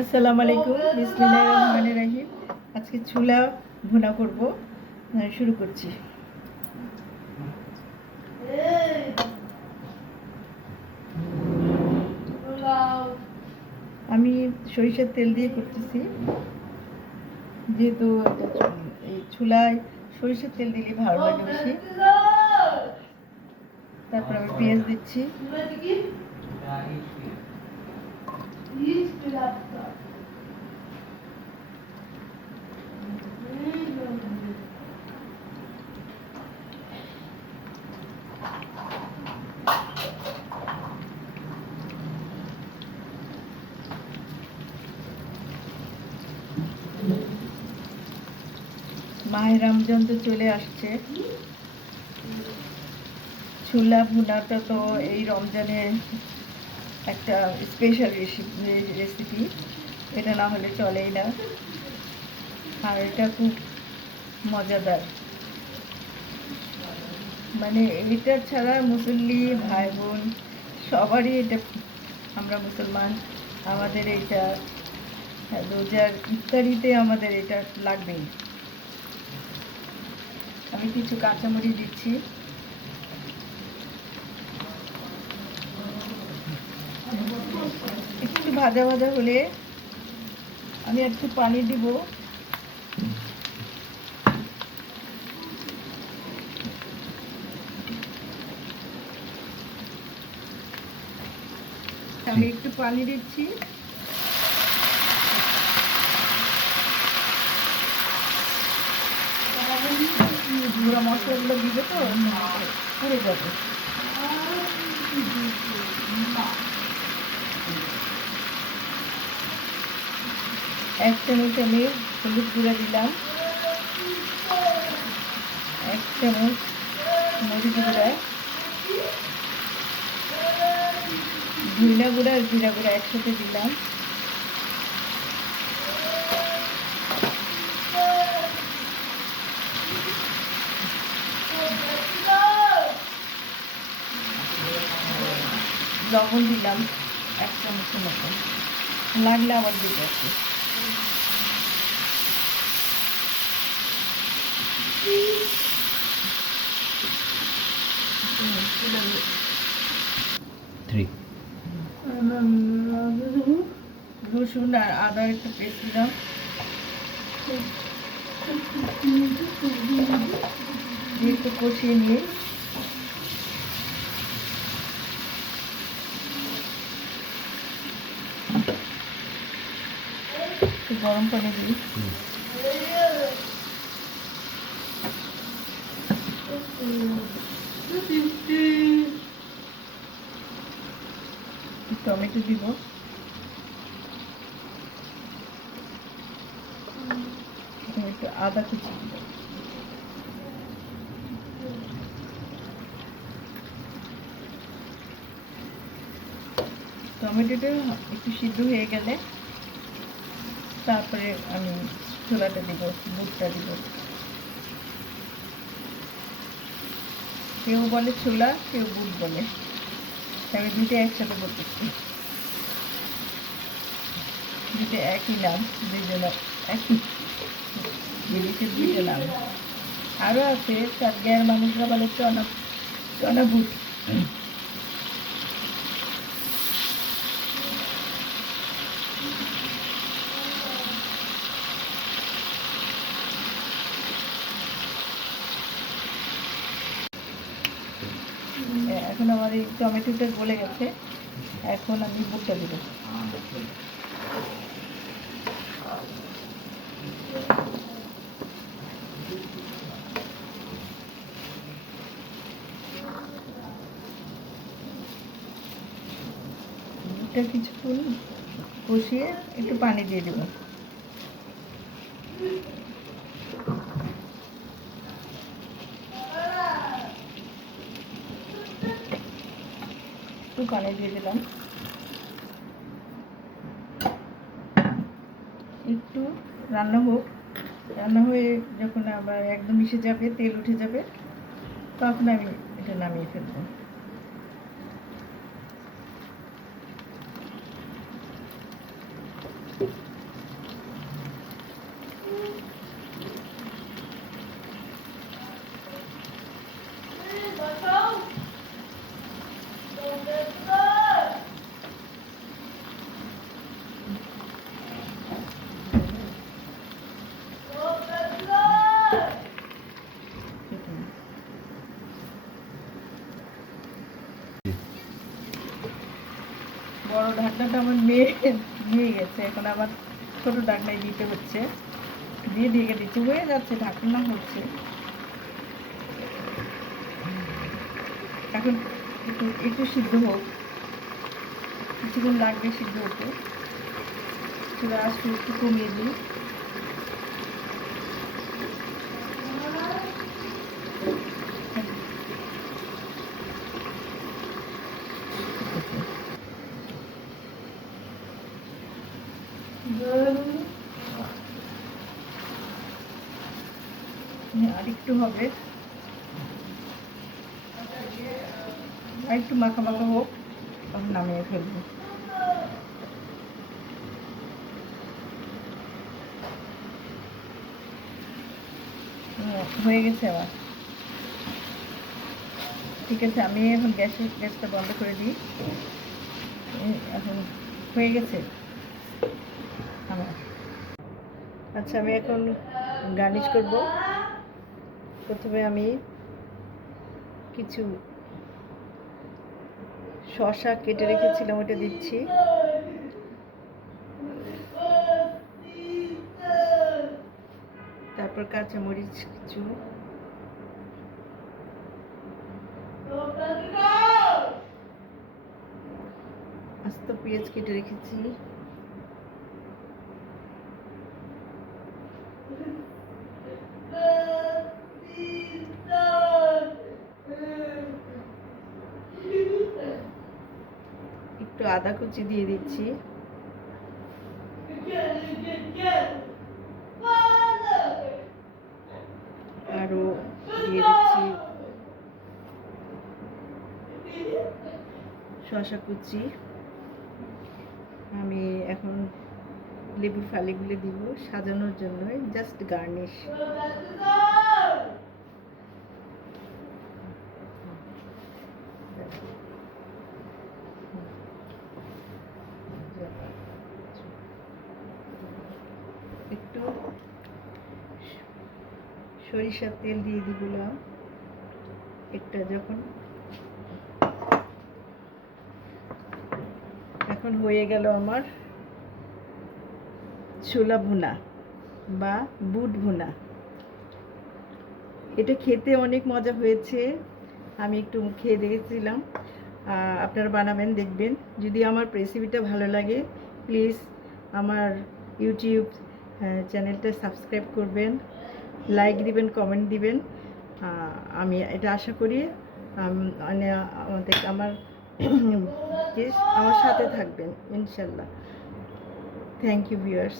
আসসালামু আলাইকুম, বিসমিল্লাহির রহমানির রহিম। আজকে ছোলা ভুনা করব। শুরু করছি। আমি সরিষার তেল দিয়ে করতেছি, যেহেতু এই ছোলায় সরিষার তেল দিলে ভালো লাগে বেশি। তারপর আমি পেঁয়াজ দিচ্ছি, মাহে রমজান তো চলে আসছে। ছোলা ভুনাটা তো এই রমজানের একটা স্পেশাল রেসিপি, এটা না হলে চলেই না। আর এটা খুব মজাদার, মানে এটা ছাড়া মুসল্লি ভাই বোন সবারই এটা, আমরা মুসলমান, আমাদের এটা রোজার ইফতারিতে আমাদের এটা লাগবেই। আমি কিছু কাঁচামরিচ দিচ্ছি, একটু ভাজা ভাজা হলে আমি একটু পানি দিব। আমি একটু পানি দিচ্ছি, গুঁড়া মশলাগুলো দিবে তো পুড়ে যাবে। এক চামচ আমি হলুদ গুঁড়া দিলাম, এক চামচ মরিচ গুঁড়া, ধনিয়া গুঁড়া আর জিরা গুঁড়া একসাথে দিলাম। লবণ দিলাম এক চামচের মতো, লাগলে আবার দিতে আছে। রসুন আর আদার একটা পেস্ট দিলাম, দিয়ে একটু কষিয়ে নিয়ে একটু গরম পানি দিই। টমেটো দিব, একটু আদা কুচি দিব, টমেটোটা একটু সিদ্ধ হয়ে গেলে তারপরে আমি ছোলাটা দিব, বুটটা দিব। কেউ বলে ছোলা, কেউ বুট বলে, আমি দুটো একসাথে বলতেছি। দুটো একই নাম, দুজনের একই জিনিসের দুটো নাম। আরও আছে চাটগাঁয়ের মানুষরা বলে চনা, চনা বুট। এখন আমার এই টমেটোটা গলে গেছে, এখন আমি বুটটা দেব। বুটটা কিছুক্ষণ কষিয়ে একটু পানি দিয়ে দেবো। একটু পানি দিয়ে দিলাম, একটু রান্না হোক, রান্না হয়ে যখন আবার একদম মিশে যাবে, তেল উঠে যাবে, তখন আমি এটা নামিয়ে ফেলবো। বড় ঢাকনাটা আমার মেয়ে নিয়ে গেছে, এখন আবার ছোট ঢাকনায় দিতে হচ্ছে, দিয়ে ঢেকে দিচ্ছি, হয়ে যাচ্ছে, ঢাকনা হচ্ছে। এখন একটু একটু সিদ্ধ হোক, কিছুক্ষণ লাগবে সিদ্ধ হতে। চুলা আঁচ একটু কমিয়ে দিই। আরেকটু হবে, আরেকটু মাখা মাখা হোক, তখন নামিয়ে ফেলবো। হয়ে গেছে আবার, ঠিক আছে। আমি এখন গ্যাসটা বন্ধ করে দিই। এখন হয়ে গেছে আমার। আচ্ছা, আমি এখন গার্নিশ করব। প্রথমে আমি কিছু শসা কেটে রেখেছিলাম, ওটা দিচ্ছি। তারপর কাঁচামরিচ কিছু, আস্ত পেঁয়াজ কেটে রেখেছি, একটু আদা কুচি দিয়ে দিচ্ছি, আরও দিয়ে দিচ্ছি শসা কুচি। আমি এখন লেবুর ফালিগুলো দিব সাজানোর জন্য, জাস্ট গার্নিশ। একটু সরিষার তেল দিয়ে দিলাম একটা, যখন এখন হয়ে গেল আমার ছোলা ভুনা বা বুট ভুনা। এটা খেতে অনেক মজা হয়েছে, আমি একটু খেয়ে দেখেছিলাম। আপনারা বানাবেন, দেখবেন। যদি আমার রেসিপিটা ভালো লাগে, প্লিজ আমার ইউটিউব চ্যানেলটা সাবস্ক্রাইব করবেন, লাইক দিবেন, কমেন্ট দিবেন। আমি এটা আশা করি আমার সাথে থাকবেন ইনশাল্লাহ। Thank you viewers.